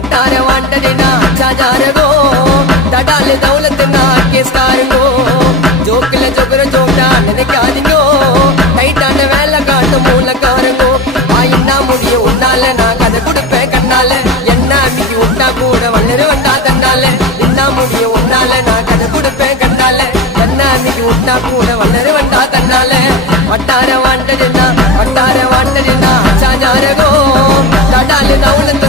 வட்டார வாண்டடினா சாஜாரகோ தடால தௌலத்துனா கேஸ்காரங்கோ ஜோக்கில ஜோகுர ஜோக்டா நினைக்காதீங்கோ டைட்டான வேலை காட்டு மூலக்காரங்கோ ஆயின்னா முடிய உன்னால நான் கதை கொடுப்பேன் கண்ணால என்ன அன்னைக்கு உண்டா கூட வளரு வண்டா தன்னால என்ன முடிய உன்னால நான் கதை கொடுப்பேன் கண்ணால என்ன அன்னைக்கு உண்டா கூட வளரு வண்டா தன்னால வட்டார வாண்டடினா சாஜாரகோ தடால தௌலத்து